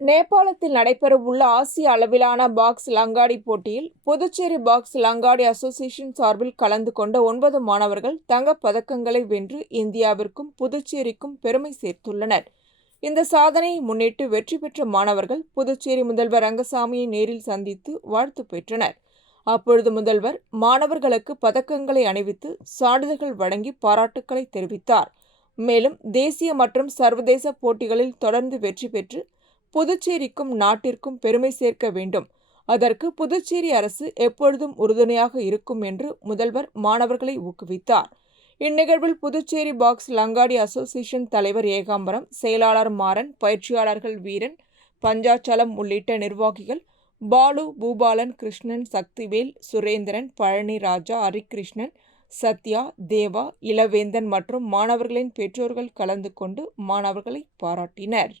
நேபாளத்தில் நடைபெறவுள்ள ஆசிய அளவிலான பாக்ஸ் லங்காடி போட்டியில் புதுச்சேரி பாக்ஸ் லங்காடி அசோசியேஷன் சார்பில் கலந்து கொண்ட 9 மாணவர்கள் தங்கப் பதக்கங்களை வென்று இந்தியாவிற்கும் புதுச்சேரிக்கும் பெருமை சேர்த்துள்ளனர். இந்த சாதனையை முன்னிட்டு வெற்றி பெற்ற மாணவர்கள் புதுச்சேரி முதல்வர் ரங்கசாமியை நேரில் சந்தித்து வாழ்த்து பெற்றனர். அப்பொழுது முதல்வர் மாணவர்களுக்கு பதக்கங்களை அணிவித்து சான்றிதழ்கள் வழங்கி பாராட்டுக்களை தெரிவித்தார். மேலும் தேசிய மற்றும் சர்வதேச போட்டிகளில் தொடர்ந்து வெற்றி பெற்று புதுச்சேரிக்கும் நாட்டிற்கும் பெருமை சேர்க்க வேண்டும். அதற்கு புதுச்சேரி அரசு எப்பொழுதும் உறுதுணையாக இருக்கும் என்று முதல்வர் மாணவர்களை ஊக்குவித்தார். இந்நிகழ்வில் புதுச்சேரி பாக்ஸ் லங்காடி அசோசியேஷன் தலைவர் ஏகாம்பரம், செயலாளர் மாறன், பயிற்சியாளர்கள் வீரன், பஞ்சாச்சலம் உள்ளிட்ட நிர்வாகிகள் பாலு, பூபாலன், கிருஷ்ணன், சக்திவேல், சுரேந்திரன், பழனி ராஜா, ஹரிகிருஷ்ணன், சத்யா, தேவா, இளவேந்தன் மற்றும் மாணவர்களின் பெற்றோர்கள் கலந்து கொண்டு மாணவர்களை பாராட்டினர்.